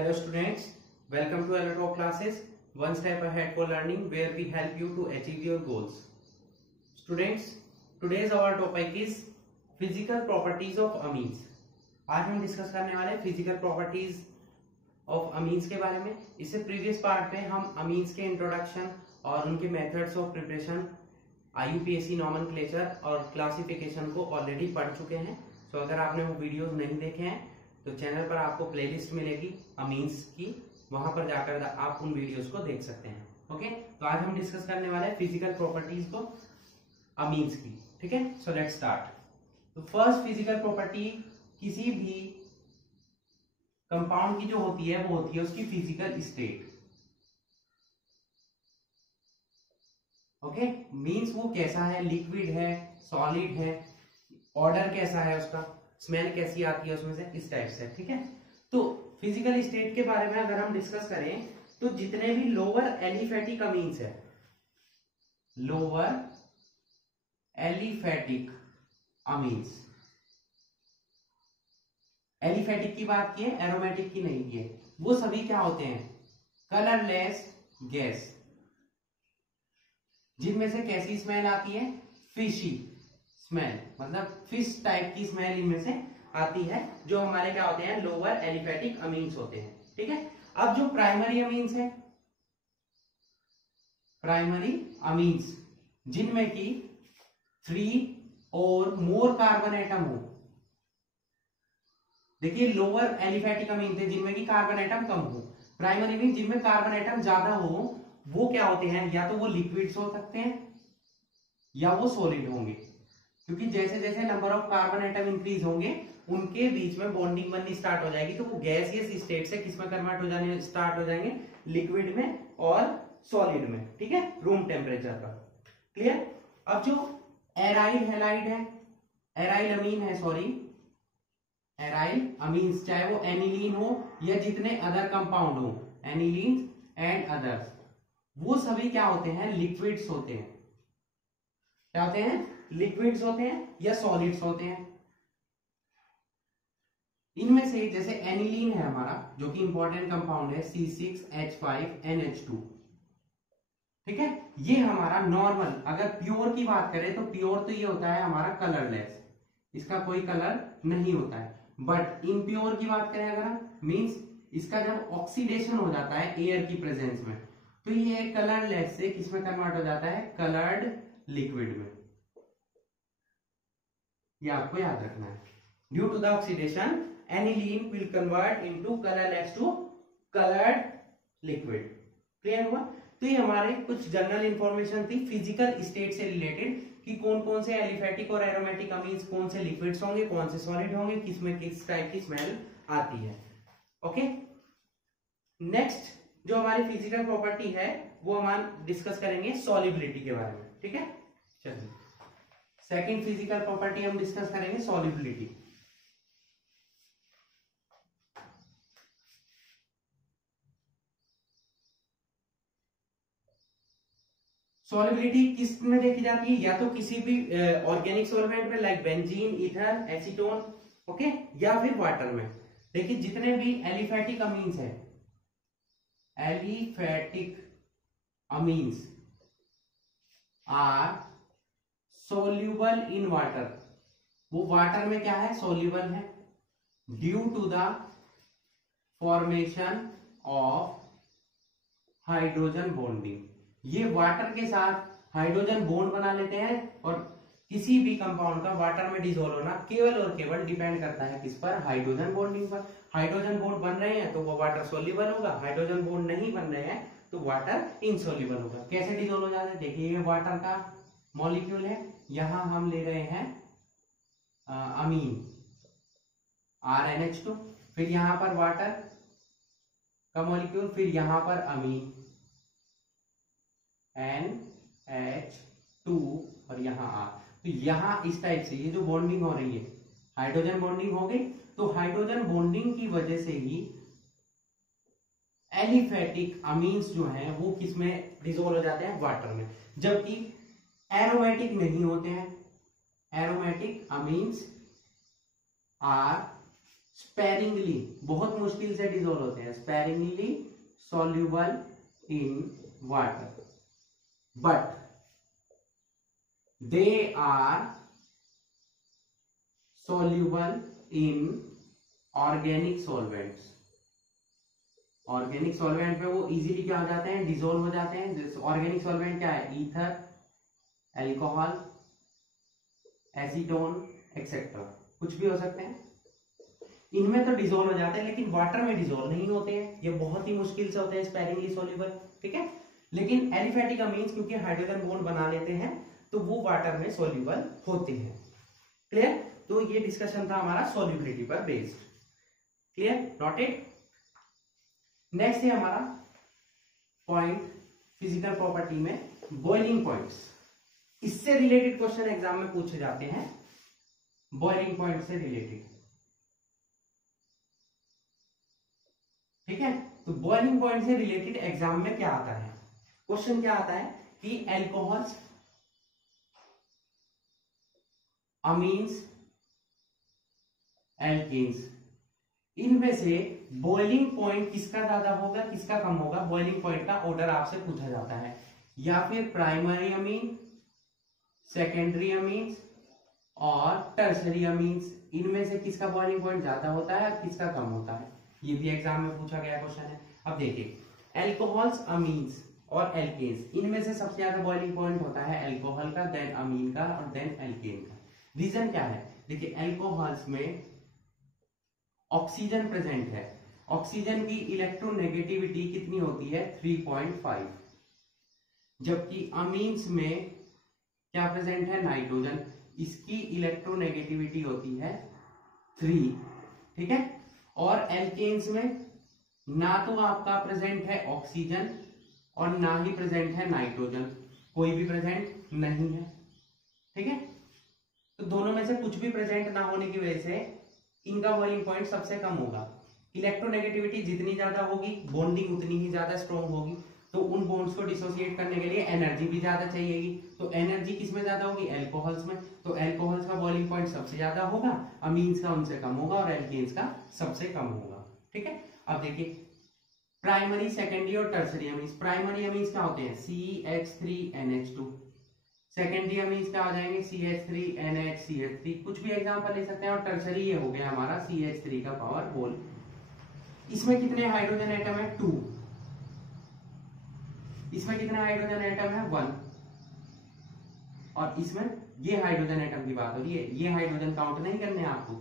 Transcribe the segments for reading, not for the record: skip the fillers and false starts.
Hello students, welcome to Alotop classes, one step ahead for learning where we help you to achieve your goals. Students, today's our topic is physical properties of amines. आज हम discuss करने वाले हैं physical properties of amines के बारे में। इससे previous part में हम अमीन्स के इंट्रोडक्शन और उनके methods of preparation, IUPAC nomenclature और क्लासिफिकेशन को ऑलरेडी पढ़ चुके हैं। तो अगर आपने वो वीडियोस नहीं देखे हैं तो चैनल पर आपको प्लेलिस्ट मिलेगी अमीन्स की, वहां पर जाकर आप उन वीडियोस को देख सकते हैं। ओके, तो आज हम डिस्कस करने वाले हैं फिजिकल प्रॉपर्टीज को अमीन्स की। ठीक है, सो लेट्स स्टार्ट। तो फर्स्ट फिजिकल प्रॉपर्टी किसी भी कंपाउंड की जो होती है वो होती है उसकी फिजिकल स्टेट। ओके, मींस वो कैसा है, लिक्विड है, सॉलिड है, ऑर्डर कैसा है उसका, स्मेल कैसी आती है उसमें से, इस टाइप से। ठीक है, तो फिजिकल स्टेट के बारे में अगर हम डिस्कस करें तो जितने भी लोअर एलिफेटिक अमीन्स है, लोअर एलिफेटिक अमीन्स, एलिफेटिक की बात की है, एरोमेटिक की नहीं की है, वो सभी क्या होते हैं, कलरलेस गैस, जिनमें से कैसी स्मेल आती है, फिशी स्मेल, मतलब फिश टाइप की स्मेल इनमें से आती है, जो हमारे क्या होते हैं, लोअर एलिफेटिक अमीन्स होते हैं। ठीक है, अब जो प्राइमरी अमीन्स है, प्राइमरी अमीन्स जिनमें की 3 और मोर कार्बन एटम हो, देखिए लोअर एलिफेटिक अमीन थे जिनमें की कार्बन एटम कम हो, प्राइमरी मीन जिनमें कार्बन एटम ज्यादा हो, वो क्या होते हैं, या तो वो लिक्विड्स हो सकते हैं या वो सॉलिड होंगे, क्योंकि जैसे जैसे number of carbon atom increase होंगे उनके बीच में बॉन्डिंग बननी स्टार्ट हो जाएगी, तो वो गैसियस स्टेट से किसमें कन्वर्ट हो जाने स्टार्ट हो जाएंगे, लिक्विड में और सॉलिड में। ठीक है, रूम टेम्परेचर पर। क्लियर। अब जो एराइल हैलाइड है, एराइल अमीन है, सॉरी एराइल अमीन्स, चाहे वो एनिलीन हो या जितने अदर कंपाउंड हो, एनिलीन एंड अदर्स, वो सभी क्या होते हैं, लिक्विड्स होते हैं। क्या होते हैं, लिक्विड्स होते हैं या सॉलिड्स होते हैं। इनमें से जैसे एनिलीन है हमारा, जो कि इंपॉर्टेंट कंपाउंड है, C6H5NH2। ठीक है, ये हमारा नॉर्मल, अगर प्योर की बात करें तो प्योर तो ये होता है हमारा कलरलेस, इसका कोई कलर नहीं होता है। बट इनप्योर की बात करें अगर हम, मींस इसका जब ऑक्सीडेशन हो जाता है एयर की प्रेजेंस में, तो ये कलरलेस से किसमें कन्वर्ट हो जाता है, कलर्ड लिक्विड में। ये आपको याद रखना है। Due to the oxidation aniline will convert into colourless to coloured liquid. Clear हुआ। तो ये हमारे कुछ जनरल इंफॉर्मेशन थी फिजिकल स्टेट से रिलेटेड, कि कौन कौन से एलिफेटिक और एरोमेटिक अमीन्स, कौन से लिक्विड्स होंगे, कौन से सॉलिड होंगे, किसमें किस टाइप की स्मेल आती है। ओके, नेक्स्ट जो हमारी फिजिकल प्रॉपर्टी है वो हम डिस्कस करेंगे सॉल्युबिलिटी के बारे में। ठीक है, चलिए सेकंड फिजिकल प्रॉपर्टी हम डिस्कस करेंगे सॉल्युबिलिटी। सॉल्युबिलिटी किस में देखी जाती है, या तो किसी भी ऑर्गेनिक सॉल्वेंट में like benzene, ether, acetone, okay, या फिर वाटर में। देखिए जितने भी एलिफेटिक अमीन्स है, aliphatic amines are soluble in water, वो वाटर में क्या है, सोल्यूबल है, due to the formation of hydrogen bonding. ये वाटर के साथ हाइड्रोजन बॉन्ड बना लेते हैं, और किसी भी कंपाउंड का वाटर में डिसॉल्व होना केवल और केवल डिपेंड करता है किस पर, हाइड्रोजन बॉन्डिंग पर। हाइड्रोजन बॉन्ड बन रहे हैं तो वो वाटर सोल्यूबल होगा, हाइड्रोजन बॉन्ड नहीं बन रहे हैं तो वाटर इनसोल्यूबल होगा। कैसे डिसॉल्व हो जाता है, देखिए ये वाटर का मॉलिक्यूल है, यहां हम ले रहे हैं अमीन RNH2, फिर यहां पर वाटर का मॉलिक्यूल, फिर यहां पर अमीन NH2 और यहां R। तो यहां इस टाइप से ये जो बॉन्डिंग हो रही है, हाइड्रोजन बॉन्डिंग हो गई, तो हाइड्रोजन बॉन्डिंग की वजह से ही एलिफेटिक अमीन्स जो हैं वो किसमें डिसॉल्व हो जाते हैं, वाटर में। जबकि एरोमेटिक नहीं होते हैं, एरोमेटिक अमीन्स आर स्पेरिंगली, बहुत मुश्किल से डिसॉल्व होते हैं, sparingly soluble in water, but they are soluble in organic solvents. Organic solvent में वो इजीली क्या हो जाते हैं, डिसॉल्व हो जाते हैं। ऑर्गेनिक सॉल्वेंट क्या है, ईथर, एल्कोहल, एसीटोन एक्सेट्रा, कुछ भी हो सकते हैं। इनमें तो डिसॉल्व हो जाते हैं, लेकिन वाटर में डिसॉल्व नहीं होते हैं, ये बहुत ही मुश्किल से होते हैं स्पेरिंगली सॉल्युबल, ठीक है। लेकिन एलिफेटिक अमीन्स क्योंकि हाइड्रोजन बॉन्ड बना लेते हैं तो वो वाटर में सॉल्युबल होते हैं। क्लियर? तो ये डिस्कशन था हमारा सॉल्युबिलिटी पर बेस्ड। क्लियर? नोटेड? नेक्स्ट है हमारा पॉइंट फिजिकल प्रॉपर्टी में बॉइलिंग पॉइंट्स। इससे रिलेटेड क्वेश्चन एग्जाम में पूछे जाते हैं, बॉइलिंग पॉइंट से रिलेटेड, ठीक है। तो बॉइलिंग पॉइंट से रिलेटेड एग्जाम में क्या आता है, क्वेश्चन क्या आता है कि एल्कोहल्स, अमीन्स, एल्केन्स, इनमें से बॉइलिंग पॉइंट किसका ज्यादा होगा किसका कम होगा, बॉइलिंग पॉइंट का ऑर्डर आपसे पूछा जाता है। या फिर प्राइमरी अमीन, सेकेंडरी अमीन्स और टर्सरी अमीन्स, इनमें से किसका बॉइलिंग पॉइंट ज्यादा होता है और किसका कम होता है, ये भी एग्जाम में पूछा गया क्वेश्चन है। अब देखिए, एल्कोहल्स, अमीन्स और एल्केन्स, इनमें से सबसे ज्यादा बॉइलिंग पॉइंट होता है एल्कोहल का, देन अमीन का और देन एल्केन का। रीजन क्या है, देखिए एल्कोहल्स में ऑक्सीजन प्रेजेंट है, ऑक्सीजन की इलेक्ट्रोनेगेटिविटी कितनी होती है 3.5, जबकि अमीन्स में क्या प्रेजेंट है, नाइट्रोजन, इसकी इलेक्ट्रोनेगेटिविटी होती है 3, ठीक है। और एल्केन्स में ना तो आपका प्रेजेंट है ऑक्सीजन और ना ही प्रेजेंट है नाइट्रोजन, कोई भी प्रेजेंट नहीं है, ठीक है। तो दोनों में से कुछ भी प्रेजेंट ना होने की वजह से इनका बॉइलिंग पॉइंट सबसे कम होगा। इलेक्ट्रोनेगेटिविटी जितनी ज्यादा होगी बॉन्डिंग उतनी ही ज्यादा स्ट्रॉन्ग होगी, तो उन बॉन्ड्स को डिसोसिएट करने के लिए एनर्जी भी ज्यादा चाहिएगी, तो एनर्जी किसमें ज्यादा होगी, एल्कोहल्स में, तो एल्कोहल्स का बॉइलिंग पॉइंट सबसे ज्यादा होगा, अमीन्स का उनसे कम होगा और एल्केन्स का सबसे कम होगा, ठीक है। अब देखिए प्राइमरी, सेकेंडरी और टर्सरी अमीन्स। प्राइमरी अमीन्स क्या होते हैं, CH3NH2, सेकेंडरी अमीन्स क्या आ जाएंगे, CH3NHCH3, कुछ भी एग्जांपल ले सकते हैं। और टर्सरी ये हो गया हमारा CH3 का पावर होल। इसमें कितने हाइड्रोजन एटम है, 2, इसमें कितने हाइड्रोजन एटम है, 1, और इसमें ये हाइड्रोजन एटम की बात हो रही है, ये हाइड्रोजन काउंट नहीं करने आपको,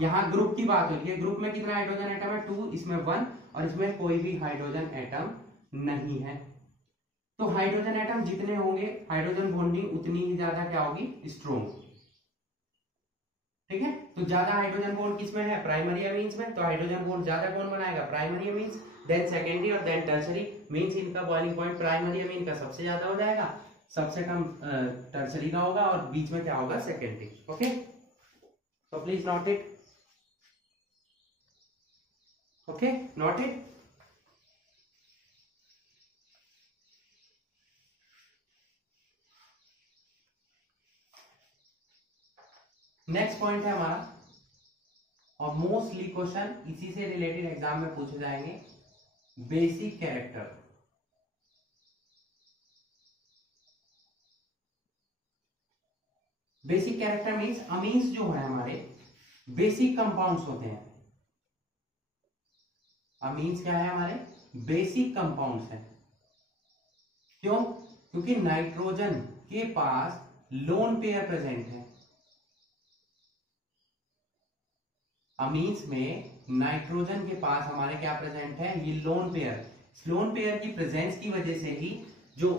यहाँ ग्रुप की बात हो रही है। ग्रुप में कितने हाइड्रोजन एटम है, 2, इसमें 1 और इसमें कोई भी हाइड्रोजन एटम नहीं है। तो हाइड्रोजन एटम जितने होंगे हाइड्रोजन बॉन्डिंग उतनी ही ज्यादा क्या होगी, स्ट्रॉन्ग, ठीक है। तो ज्यादा हाइड्रोजन बॉन्ड किसमें है, प्राइमरी अमीन्स में, तो हाइड्रोजन बॉन्ड ज्यादा कौन बनाएगा, प्राइमरी अमीन्स, देन सेकेंडरी और देन टर्सरी। मींस इनका बॉइलिंग पॉइंट प्राइमरी अमीन का सबसे ज्यादा हो जाएगा, सबसे कम टर्सरी का होगा और बीच में क्या होगा, secondary. Okay, so please note it. Okay, note it. Next point है हमारा, और मोस्टली क्वेश्चन इसी से रिलेटेड एग्जाम में पूछे जाएंगे, basic character. Basic character means amines जो है हमारे बेसिक कंपाउंड्स होते हैं। अमीन्स क्या है, हमारे बेसिक कंपाउंड्स हैं। क्यों? क्योंकि नाइट्रोजन के पास लोन पेयर प्रेजेंट है। अमीन्स में नाइट्रोजन के पास हमारे क्या प्रेजेंट है, ये लोन पेयर। लोन पेयर की प्रेजेंस की वजह से ही जो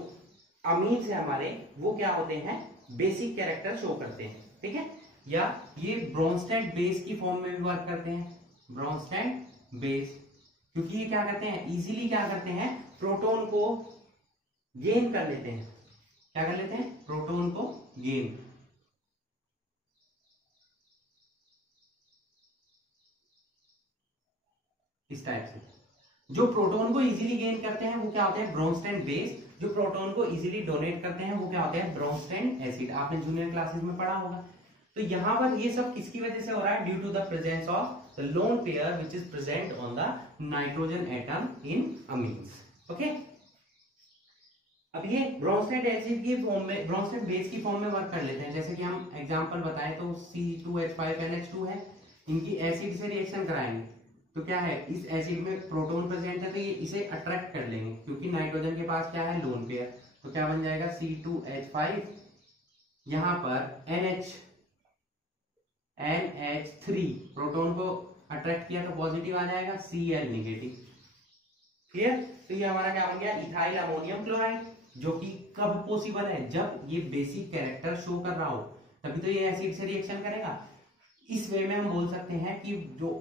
अमीन्स है हमारे वो क्या होते हैं, बेसिक कैरेक्टर शो करते हैं, ठीक है। या ये ब्रोंस्टेड बेस की फॉर्म में भी वर्क करते हैं, ब्रोंस्टेड बेस, क्योंकि ये क्या करते हैं, इजीली क्या करते हैं, प्रोटॉन को गेन कर लेते हैं। क्या कर लेते हैं, प्रोटॉन को गेन। इस टाइप से जो प्रोटॉन को इजीली गेन करते हैं वो क्या होते हैं, ब्रोंस्टेड बेस। जो प्रोटॉन को इजीली डोनेट करते हैं वो क्या होते हैं, ब्रोंस्टेड एसिड। आपने जूनियर क्लासेस में पढ़ा होगा। तो यहां पर ये सब किसकी वजह से हो रहा है? Due to the presence of the lone pair which is present on the nitrogen atom in amines. Okay, अब ये ब्रोंस्टेड एसिड की फॉर्म में, ब्रोंस्टेड बेस की फॉर्म में वर्क कर लेते हैं। जैसे कि हम एग्जांपल बताएं तो C2H5NH2 है, इनकी एसिड से रिएक्शन कराएंगे तो क्या है, इस एसिड में प्रोटॉन प्रेजेंट है तो ये इसे अट्रैक्ट कर लेंगे क्योंकि नाइट्रोजन के पास क्या है, लोन पेयर। तो क्या बन जाएगा C2H5, यहां पर NH3 प्रोटॉन को अट्रैक्ट किया तो पॉजिटिव आ जाएगा, Cl नेगेटिव। क्लियर? तो ये हमारा क्या बन गया, इथाइल अमोनियम क्लोराइड, जो कि कब पॉसिबल है, जब ये बेसिक कैरेक्टर शो कर रहा हो तभी तो ये एसिड से रिएक्शन करेगा। इस वे में हम बोल सकते हैं कि जो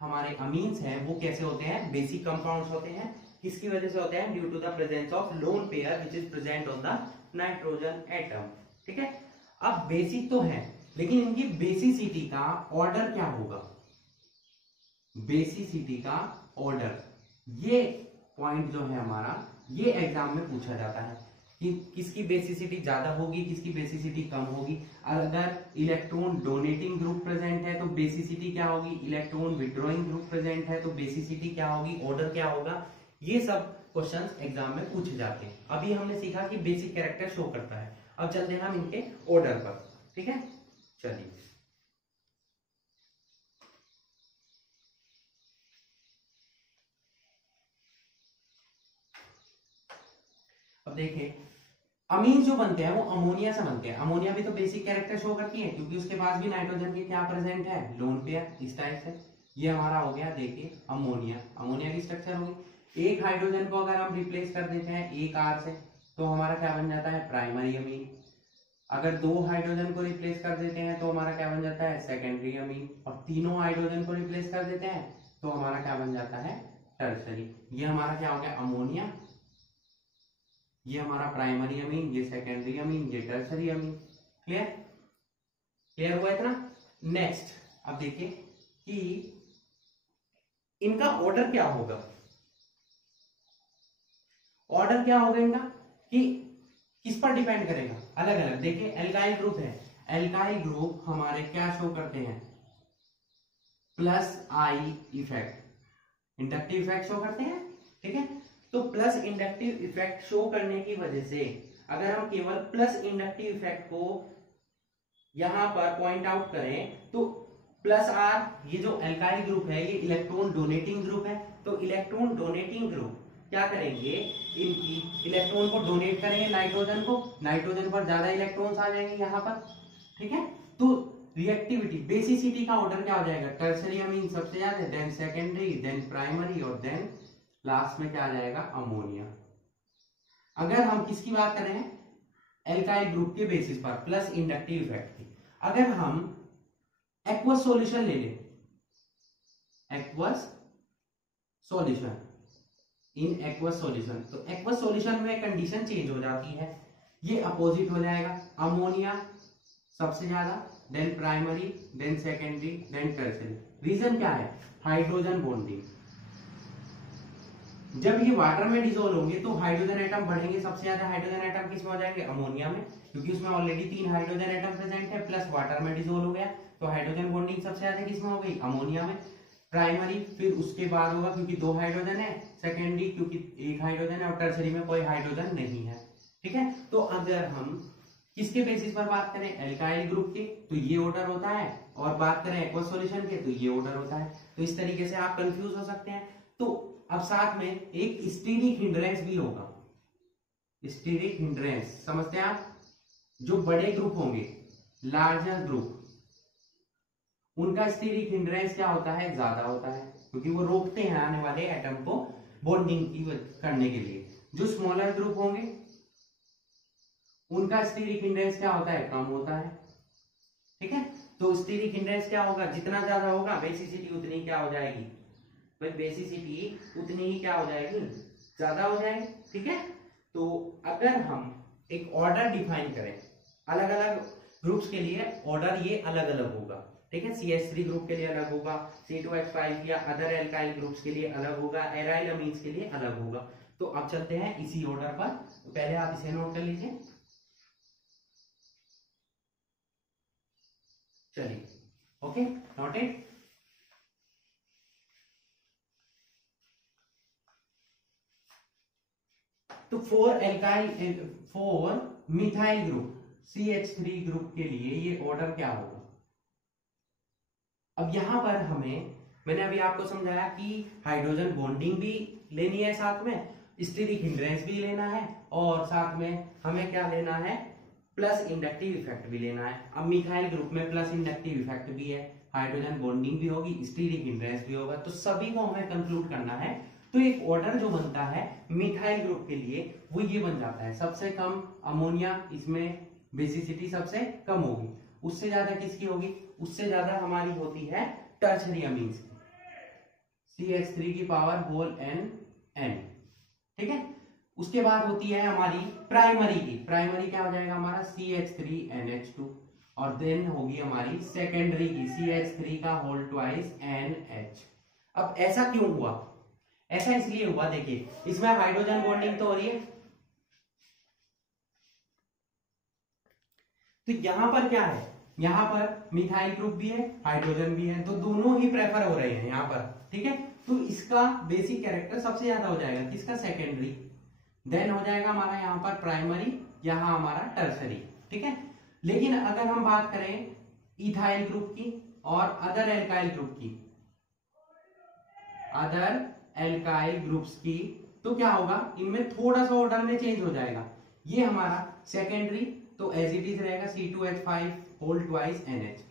हमारे अमीन्स हैं वो कैसे होते हैं, बेसिक कंपाउंड्स होते हैं। किसकी वजह से होते हैं? Due to the presence of lone pair which is present on the nitrogen atom. ठीक है, अब बेसिक तो है लेकिन इनकी बेसिसिटी का ऑर्डर क्या होगा? बेसिसिटी का ऑर्डर, ये पॉइंट जो है हमारा, ये एग्जाम में पूछा जाता है कि किसकी बेसिसिटी ज्यादा होगी, किसकी बेसिसिटी कम होगी। अगर इलेक्ट्रॉन डोनेटिंग ग्रुप प्रेजेंट है तो बेसिसिटी क्या होगी, इलेक्ट्रॉन विड्रॉइंग ग्रुप प्रेजेंट है तो बेसिसिटी क्या होगी, ऑर्डर क्या होगा। ये सब क्वेश्चंस एग्जाम में पूछे जाते हैं। अभी हमने सीखा कि बेसिक कैरेक्टर शो करता है, अब चलते हैं हम इनके ऑर्डर पर। ठीक है, चलिए अब देखिए, अमीन जो बनते हैं वो अमोनिया से बनते हैं। अमोनिया भी तो बेसिक कैरेक्टर शो करती है क्योंकि उसके पास भी नाइट्रोजन के क्या प्रेजेंट है, लोन पेयर। इस टाइप से ये हमारा हो गया, देखिए अमोनिया। अमोनिया की स्ट्रक्चर होगी, एक हाइड्रोजन को अगर हम रिप्लेस कर देते हैं एक R से तो हमारा क्या बन जाता है, प्राइमरी अमीन। अगर दो हाइड्रोजन को रिप्लेस कर देते हैं तो हमारा क्या बन जाता है, सेकेंडरी अमीन। और तीनों हाइड्रोजन को रिप्लेस कर देते हैं तो हमारा क्या बन जाता है, टर्सरी। ये हमारा क्या हो गया, अमोनिया। ये हमारा प्राइमरी अमीन, ये सेकेंडरी अमीन, ये टर्सरी अमीन। क्लियर? क्लियर हुआ इतना? नेक्स्ट अब देखिए कि इनका ऑर्डर क्या होगा। ऑर्डर क्या होगा इनका कि किस पर डिपेंड करेगा, अलग अलग। देखिए एल्काइल ग्रुप है, एल्काइल ग्रुप हमारे क्या शो करते हैं, plus I effect, inductive effect show करते हैं। ठीक है, तो प्लस इंडक्टिव इफेक्ट शो करने की वजह से अगर हम केवल प्लस इंडक्टिव इफेक्ट को यहां पर पॉइंट आउट करें तो प्लस आर, ये जो एल्काइल ग्रुप है ये इलेक्ट्रॉन डोनेटिंग ग्रुप है। तो इलेक्ट्रॉन डोनेटिंग ग्रुप क्या करेंगे, इनकी इलेक्ट्रॉन को डोनेट करेंगे नाइट्रोजन को, नाइट्रोजन पर ज्यादा इलेक्ट्रॉन्स आ जाएंगे यहां पर। ठीक है, तो रिएक्टिविटी, बेसिसिटी का ऑर्डर क्या हो जाएगा, टर्सरी अमीन सबसे ज्यादा, देन सेकेंडरी, देन प्राइमरी और देन लास्ट में क्या आ जाएगा, अमोनिया। अगर हम किसकी बात कर रहे हैं, एल्काइल ग्रुप के बेसिस पर प्लस इंडक्टिव इफेक्ट की। अगर हम एक्वस सॉल्यूशन ले लें, aqueous solution, in aqueous solution, तो एक्वस सॉल्यूशन में कंडीशन चेंज हो जाती है, ये अपोजिट हो जाएगा, अमोनिया सबसे ज्यादा, then primary, then secondary, then tertiary. Reason क्या है, हाइड्रोजन बॉन्डिंग। जब ये वाटर में डिसोल्व होंगे तो हाइड्रोजन एटम बढ़ेंगे, सबसे ज्यादा हाइड्रोजन एटम किसमें हो जाएंगे, अमोनिया में, क्योंकि उसमें ऑलरेडी 3 हाइड्रोजन एटम प्रेजेंट है, प्लस वाटर में डिसोल्व हो गया तो हाइड्रोजन बॉन्डिंग सबसे ज्यादा किसमें हो गई, अमोनिया में। प्राइमरी फिर उसके बाद होगा क्योंकि 2 हाइड्रोजन है, सेकेंडरी क्योंकि 1 हाइड्रोजन है और टर्सरी में कोई हाइड्रोजन नहीं है। ठीक है, तो अगर हम किसके बेसिस पर बात करें, एल्काइल ग्रुप के, तो ये ऑर्डर होता है, और बात करें एक्वस सॉल्यूशन के तो ये ऑर्डर होता है। तो इस तरीके से आप कंफ्यूज हो सकते हैं। तो अब साथ में एक स्टीरिक हिंड्रेंस भी होगा, स्टीरिक हिंड्रेंस समझते हैं आप, जो बड़े ग्रुप होंगे, लार्जर ग्रुप, उनका स्टीरिक हिंड्रेंस क्या होता है, ज्यादा होता है, क्योंकि वो रोकते हैं आने वाले एटम को बॉन्डिंग की करने के लिए। जो स्मॉलर ग्रुप होंगे उनका स्टीरिक हिंड्रेंस क्या होता है, कम होता है। ठीक है, तो स्टीरिक हिंड्रेंस क्या होगा, जितना ज्यादा होगा बेसिसिटी उतनी क्या हो जाएगी, भाई बेसिसिटी उतनी ही क्या हो जाएगी, ज्यादा हो जाएगी। ठीक है, तो अगर हम एक ऑर्डर डिफाइन करें, अलग अलग ग्रुप्स के लिए ऑर्डर ये अलग अलग होगा। ठीक है, CH3 ग्रुप के लिए अलग होगा, C2H5 या अदर एल्काइल ग्रुप्स के लिए अलग होगा, एराइल अमीन्स के लिए अलग होगा। तो अब चलते हैं इसी ऑर्डर पर, तो पहले आप इसे नोट कर लीजिए। चलिए, ओके, नोटेड। तो 4 मिथाइल ग्रुप CH3 ग्रुप के लिए ये ऑर्डर क्या होगा? अब यहां पर मैंने अभी आपको समझाया कि हाइड्रोजन बॉन्डिंग भी लेनी है, साथ में स्टीरिक हिंड्रेंस भी लेना है, और साथ में हमें क्या लेना है, प्लस इंडक्टिव इफेक्ट भी लेना है। अब मिथाइल ग्रुप में प्लस इंडक्टिव इफेक्ट भी है, हाइड्रोजन बॉन्डिंग भी होगी, स्टीरिक हिंड्रेंस भी होगा, तो सभी को हमें कंक्लूड करना है। तो एक ऑर्डर जो बनता है मिथाइल ग्रुप के लिए वो ये बन जाता है, सबसे कम अमोनिया, इसमें बेसिसिटी सबसे कम होगी, उससे ज्यादा किसकी होगी, उससे ज्यादा हमारी होती है टर्शरी अमीन्स की, CH3 की पावर होल n, ठीक है। उसके बाद होती है हमारी प्राइमरी की, प्राइमरी क्या हो जाएगा हमारा CH3NH2, और देन होगी हमारी सेकेंडरी की CH3 का होल ट्वाइस NH। अब ऐसा क्यों हुआ? ऐसा इसलिए हुआ, देखिए इसमें हाइड्रोजन बॉन्डिंग तो हो रही है, तो यहां पर क्या है, यहां पर मिथाइल ग्रुप भी है, हाइड्रोजन भी है, तो दोनों ही प्रेफर हो रहे हैं यहां पर, ठीक है। तो इसका बेसिक कैरेक्टर सबसे ज्यादा हो जाएगा किसका, सेकेंडरी, देन हो जाएगा हमारा यहाँ पर प्राइमरी, यहाँ हमारा टर्सरी, ठीक है। लेकिन अगर हम बात करें इथाइल ग्रुप की और अदर एल्काइल ग्रुप की, अदर एल्काइल ग्रुप्स की, तो क्या होगा, इनमें थोड़ा सा ऑर्डर में चेंज हो जाएगा। ये हमारा सेकेंडरी तो एज इट इज रहेगा C2H5 होल ट्वाइस NH,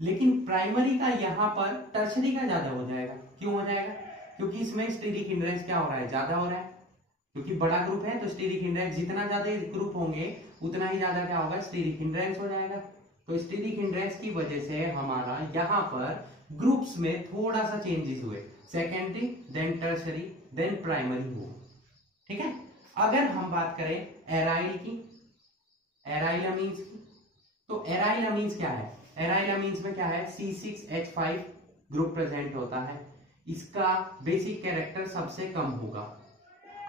लेकिन प्राइमरी का यहां पर टर्शरी का ज्यादा हो जाएगा। क्यों हो जाएगा? क्योंकि इसमें स्टीरिक हिंड्रेंस क्या हो रहा है, ज्यादा हो रहा है, क्योंकि बड़ा ग्रुप है तो स्टीरिक हिंड्रेंस जितना ज्यादा ग्रुप होंगे उतना ही ज्यादा क्या होगा, स्टीरिक हिंड्रेंस हो जाएगा। तो स्टीरिक हिंड्रेंस की वजह से हमारा यहाँ पर ग्रुप्स में थोड़ा सा चेंजेस हुए, secondary then tertiary then primary हो, ठीक है। अगर हम बात करें एराइल की, एराइल अमीन्स की, तो एराइल अमीन्स क्या है, एराइल अमीन्स में क्या है, C6H5 ग्रुप प्रेजेंट होता है, इसका बेसिक कैरेक्टर सबसे कम होगा।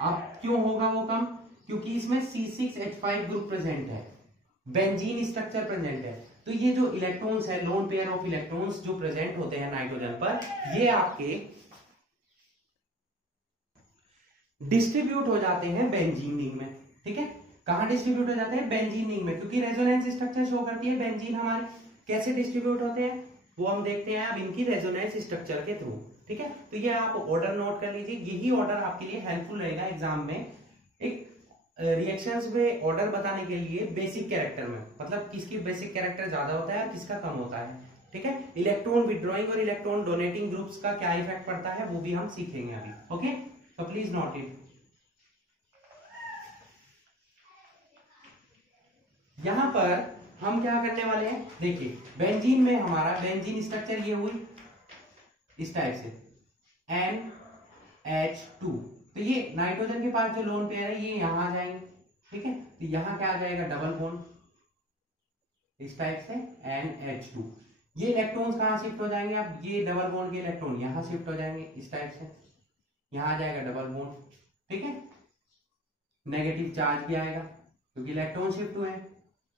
अब क्यों होगा वो कम, क्योंकि इसमें C6H5 ग्रुप प्रेजेंट है, बेंजीन स्ट्रक्चर प्रेजेंट है, तो ये जो इलेक्ट्रॉन्स है, लोन पेयर ऑफ इलेक्ट्रॉन्स जो प्रेजेंट होते हैं नाइट्रोजन पर, ये आपके डिस्ट्रीब्यूट हो जाते हैं बेंजीन रिंग में, ठीक है। कहां डिस्ट्रीब्यूट हो जाते हैं, बेंजीन रिंग में, क्योंकि रेजोनेंस स्ट्रक्चर शो करती है बेंजीन हमारे। कैसे डिस्ट्रीब्यूट होते हैं वो हम देखते हैं अब इनकी रेजोनेंस स्ट्रक्चर के थ्रू, ठीक है। तो ये आप ऑर्डर नोट कर लीजिए, यही ऑर्डर आपके लिए हेल्पफुल रहेगा एग्जाम में, एक रिएक्शंस में ऑर्डर बताने के लिए बेसिक कैरेक्टर में, मतलब किसकी बेसिक कैरेक्टर ज्यादा होता है और किसका कम होता है, ठीक है। इलेक्ट्रॉन विड्रॉइंग और इलेक्ट्रॉन डोनेटिंग ग्रुप्स का क्या इफेक्ट पड़ता है वो भी हम सीखेंगे अभी, ओके। तो प्लीज नोट इट। यहां पर हम क्या करने वाले हैं, देखिए बेंजीन में हमारा बेंजीन स्ट्रक्चर ये हुई इस टाइप से NH2, तो ये नाइट्रोजन के पास जो लोन पेयर है ये यहां आ जाएंगे, ठीक है। तो यहां क्या आ जाएगा, डबल बॉन्ड इस टाइप से NH2, ये इलेक्ट्रॉन्स कहां शिफ्ट हो जाएंगे, अब ये डबल बॉन्ड के इलेक्ट्रॉन यहां शिफ्ट हो जाएंगे इस टाइप से, यहां आ जाएगा डबल बॉन्ड, ठीक है। नेगेटिव चार्ज भी आएगा क्योंकि इलेक्ट्रॉन शिफ्ट हुए हैं।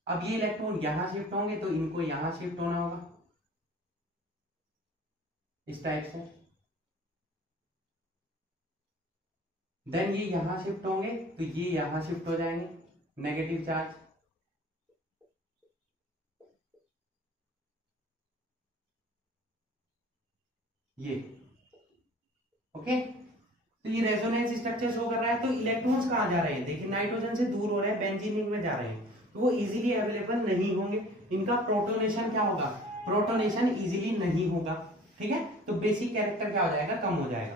अब ये इलेक्ट्रॉन यहां शिफ्ट होंगे तो इनको यहां शिफ्ट होना होगा इस टाइप से, देन ये यहां शिफ्ट होंगे तो ये यहां शिफ्ट हो जाएंगे, नेगेटिव चार्ज, ये ओके। तो ये रेजोनेंस स्ट्रक्चर शो कर रहा है, तो इलेक्ट्रॉन्स कहां जा रहे हैं, देखिए नाइट्रोजन से दूर हो रहे हैं, बेंजीन रिंग में जा रहे हैं, तो वो इजीली अवेलेबल नहीं होंगे, इनका प्रोटोनेशन क्या होगा, प्रोटोनेशन इजीली नहीं होगा, ठीक है। तो बेसिक कैरेक्टर क्या हो जाएगा, कम हो जाएगा,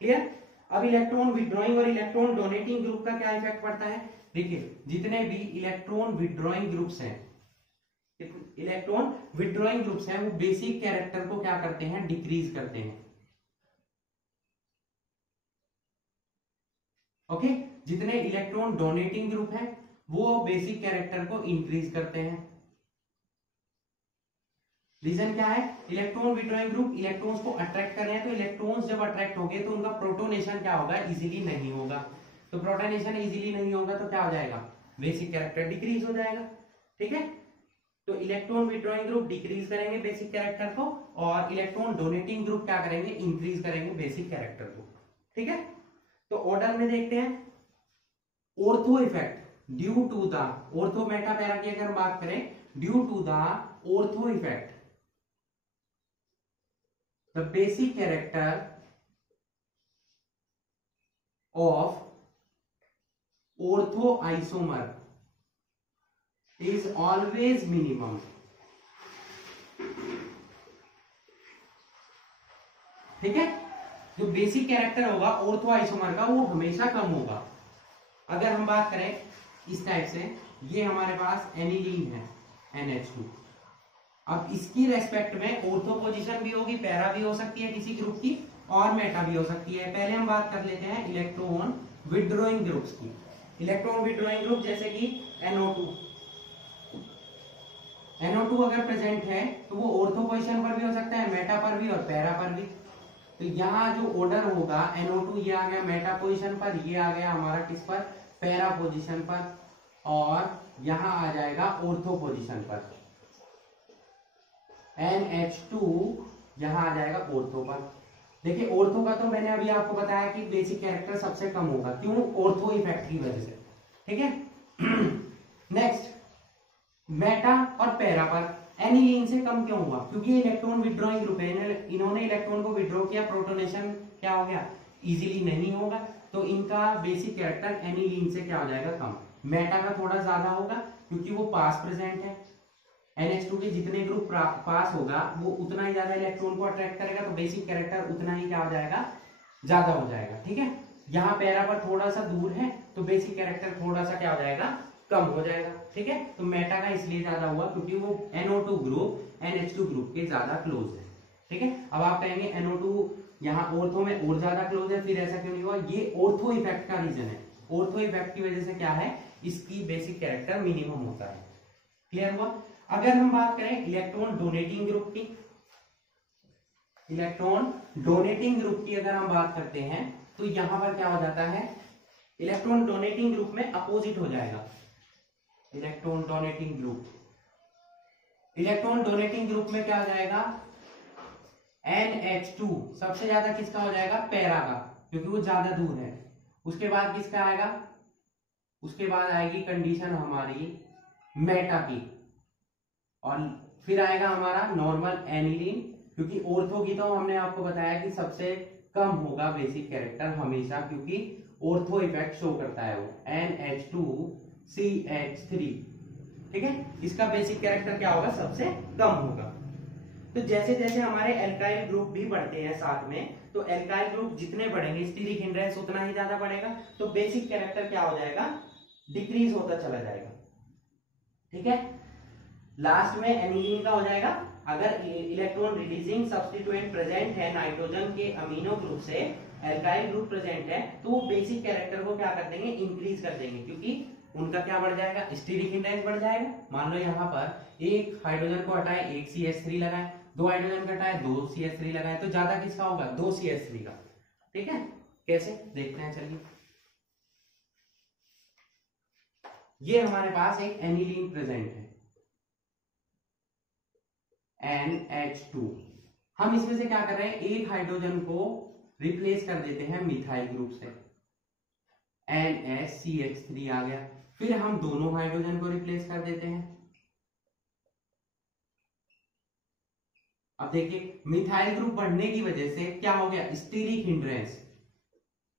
क्लियर। अब इलेक्ट्रॉन विड्रॉइंग और इलेक्ट्रॉन डोनेटिंग ग्रुप का क्या इफेक्ट पड़ता है, देखिए जितने भी इलेक्ट्रॉन विड्रॉइंग ग्रुप्स हैं, इलेक्ट्रॉन विड्रॉइंग ग्रुप्स हैं वो बेसिक कैरेक्टर को क्या करते हैं, डिक्रीज करते हैं, ओके। जितने इलेक्ट्रॉन डोनेटिंग ग्रुप हैं वो बेसिक कैरेक्टर को इंक्रीज करते हैं। रीजन क्या है, इलेक्ट्रॉन विड्रॉइंग ग्रुप इलेक्ट्रॉन्स को अट्रैक्ट कर रहे हैं, तो इलेक्ट्रॉन्स जब अट्रैक्ट हो गए तो उनका प्रोटोनेशन क्या होगा, इजीली नहीं होगा, तो प्रोटोनेशन इजीली नहीं होगा तो क्या हो जाएगा, बेसिक कैरेक्टर डिक्रीज हो जाएगा, ठीक है। तो इलेक्ट्रॉन विड्रॉइंग ग्रुप डिक्रीज करेंगे बेसिक कैरेक्टर को, और इलेक्ट्रॉन डोनेटिंग ग्रुप क्या करेंगे, इंक्रीज करेंगे बेसिक कैरेक्टर को। ठीक है, तो ऑर्डर में देखते हैं। Ortho effect due to the, ortho meta para की अगर बात करें, due to the ortho effect the basic character of ortho isomer is always minimum। ठीक है, जो बेसिक कैरेक्टर होगा ऑर्थो आइसोमर का वो हमेशा कम होगा। अगर हम बात करें इस टाइप से, ये हमारे पास एनिलीन है NH2, अब इसकी रेस्पेक्ट में ऑर्थो पोजीशन भी होगी, पैरा भी हो सकती है किसी ग्रुप की, और मेटा भी हो सकती है। पहले हम बात कर लेते हैं इलेक्ट्रॉन विड्रॉइंग ग्रुप्स की। इलेक्ट्रॉन विड्रॉइंग ग्रुप जैसे कि NO2 अगर प्रेजेंट है तो वो ऑर्थो पोजीशन पर भी हो सकता है, मेटा पर भी और पैरा पर भी। तो यहाँ जो ऑर्डर होगा NO2 ये आ गया मेटा पोजीशन पर, ये आ गया हमारा किस पर, पैरा पोजीशन पर, और यहाँ आ जाएगा ऑर्थो पोजीशन पर। NH2 यहाँ आ जाएगा ऑर्थो पर। देखिए ऑर्थो का तो मैंने अभी आपको बताया कि बेसिक कैरेक्टर सबसे कम होगा, क्यों, ऑर्थो इफेक्ट की वजह से। ठीक है, नेक्स्ट मेटा और पैरा पर एनिलीन से कम क्यों हुआ, क्योंकि इलेक्ट्रॉन विड्रॉइंग ग्रुप है, इन्होंने इलेक्ट्रॉन को विड्रॉ किया, प्रोटोनेशन क्या हो गया, इजीली नहीं होगा, तो इनका बेसिक कैरेक्टर एनिलीन से क्या हो जाएगा, कम। मेटा का थोड़ा ज्यादा होगा क्योंकि वो पास प्रेजेंट है, NH2 के जितने ग्रुप पास होगा वो उतना ही ज्यादा इलेक्ट्रॉन को अट्रैक्ट करेगा, तो बेसिक कैरेक्टर उतना ही क्या हो जाएगा, ज्यादा हो जाएगा। ठीक है, यहाँ पैरा पर थोड़ा सा दूर है तो बेसिक कैरेक्टर थोड़ा सा क्या हो जाएगा, कम हो जाएगा। ठीक है, तो मेटा का इसलिए ज्यादा हुआ क्योंकि वो NO2 ग्रुप NH2 ग्रुप के ज्यादा क्लोज है। ठीक है, अब आप कहेंगे NO2 यहाँ ऑर्थो में और ज्यादा क्लोज है, फिर ऐसा क्यों नहीं हुआ, ये ऑर्थो इफेक्ट का रीजन है। ऑर्थो इफेक्ट की वजह से क्या है, इसकी बेसिक कैरेक्टर मिनिमम होता है। क्लियर हुआ। अगर हम बात करें इलेक्ट्रॉन डोनेटिंग ग्रुप की, इलेक्ट्रॉन डोनेटिंग ग्रुप की अगर हम बात करते हैं तो यहां पर क्या हो जाता है, इलेक्ट्रॉन डोनेटिंग ग्रुप में अपोजिट हो जाएगा। Electron donating group, electron donating group में क्या हो जाएगा, NH2 सबसे ज्यादा किसका हो जाएगा, पैरा का, क्योंकि वो ज्यादा दूर है। उसके बाद किसका आएगा, उसके बाद आएगी कंडीशन हमारी मेटा की, और फिर आएगा हमारा नॉर्मल एनिलीन, क्योंकि ऑर्थो की तो हमने आपको बताया कि सबसे कम होगा बेसिक कैरेक्टर हमेशा, क्योंकि ऑर्थो इफेक्ट शो करता है वो, NH2CH3। ठीक है, इसका बेसिक कैरेक्टर क्या होगा, सबसे कम होगा। तो जैसे जैसे हमारे एल्काइल ग्रुप भी बढ़ते हैं साथ में, तो एल्काइल ग्रुप जितने बढ़ेंगे स्टीरिक हिंड्रेंस उतना ही ज्यादा बढ़ेगा, तो बेसिक कैरेक्टर क्या हो जाएगा, डिक्रीज होता चला जाएगा। ठीक है, लास्ट में एनिलीन का हो जाएगा, अगर इलेक्ट्रॉन रिलीजिंग सब्स्टिट्यूएंट प्रेजेंट है नाइट्रोजन के अमीनो ग्रुप से, एल्काइल ग्रुप प्रेजेंट है, तो वो बेसिक कैरेक्टर को क्या कर देंगे, इंक्रीज कर देंगे, क्योंकि उनका क्या बढ़ जाएगा, स्टीरिक हिंड्रेंस बढ़ जाएगा। मान लो यहाँ पर एक हाइड्रोजन को हटाए, एक CH3 लगाए, दो हाइड्रोजन को हटाए, दो CH3 लगाए, तो ज्यादा किसका होगा, दो CH3 का। ठीक है, कैसे देखते हैं, चलिए। ये हमारे पास एक एनिलीन प्रेजेंट है NH2, हम इसमें से क्या कर रहे हैं, एक हाइड्रोजन को रिप्लेस कर देते हैं मिथाइल ग्रुप से, NHCH3 आ गया, फिर हम दोनों हाइड्रोजन को रिप्लेस कर देते हैं। अब देखिए मिथाइल ग्रुप बढ़ने की वजह से क्या हो गया, स्टीरिक हिंड्रेंस,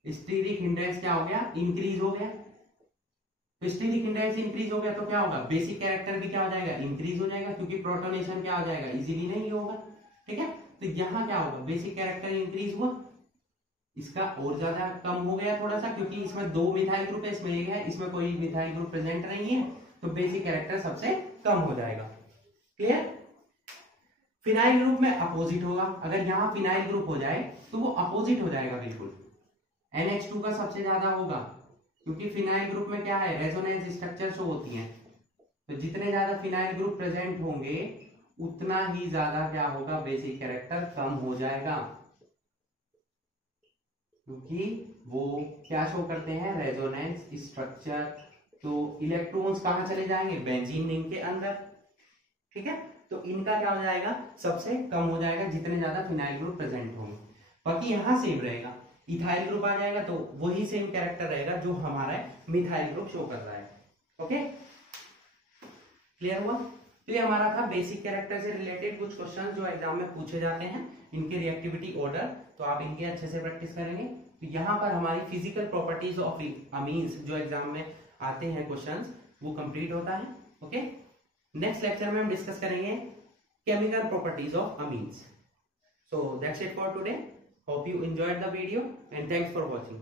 स्टीरिक हिंड्रेंस क्या हो गया, इंक्रीज हो गया। तो स्टीरिक हिंड्रेंस इंक्रीज हो गया तो क्या होगा, बेसिक कैरेक्टर भी क्या हो जाएगा, इंक्रीज हो जाएगा, क्योंकि प्रोटोनेशन क्या हो जाएगा, इजीली नहीं होगा। ठीक है, तो यहां क्या होगा, बेसिक कैरेक्टर इंक्रीज हुआ, इसका और ज्यादा कम हो गया थोड़ा सा, क्योंकि इसमें दो मिथाइल ग्रुप है, इसमें एक है, इसमें कोई मिथाइल ग्रुप प्रेजेंट नहीं है, तो बेसिक कैरेक्टर सबसे कम हो जाएगा। क्लियर। फिनाइल ग्रुप में अपोजिट होगा, अगर यहाँ फिनाइल ग्रुप हो जाए तो वो अपोजिट हो जाएगा बिल्कुल, NH2 का सबसे ज्यादा होगा, क्योंकि फिनाइल ग्रुप में क्या है, रेजोनेंस स्ट्रक्चर शो होती हैं, तो जितने ज्यादा फिनाइल ग्रुप प्रेजेंट होंगे उतना ही ज्यादा क्या होगा, बेसिक कैरेक्टर कम हो जाएगा, क्योंकि वो क्या शो करते हैं, रेजोनेंस स्ट्रक्चर। तो इलेक्ट्रॉन्स कहां चले जाएंगे, बेंजीन रिंग के अंदर। ठीक है, तो इनका क्या हो जाएगा, सबसे कम हो जाएगा जितने ज्यादा फिनाइल ग्रुप प्रेजेंट होंगे। बाकी यहाँ सेम रहेगा, इथाइल ग्रुप आ जाएगा तो वही सेम कैरेक्टर रहेगा जो हमारा मिथाइल ग्रुप शो कर रहा है। ओके, क्लियर हुआ? तो ये हमारा था बेसिक कैरेक्टर से रिलेटेड कुछ क्वेश्चन जो एग्जाम में पूछे जाते हैं, इनके रिएक्टिविटी ऑर्डर, तो आप इनके अच्छे से प्रैक्टिस करेंगे। तो यहाँ पर हमारी फिजिकल प्रॉपर्टीज ऑफ अमीन्स जो एग्जाम में आते हैं क्वेश्चंस, वो कंप्लीट होता है। ओके, नेक्स्ट लेक्चर में हम डिस्कस करेंगे chemical properties of amines. So that's it for today, hope you enjoyed the video and thanks for watching.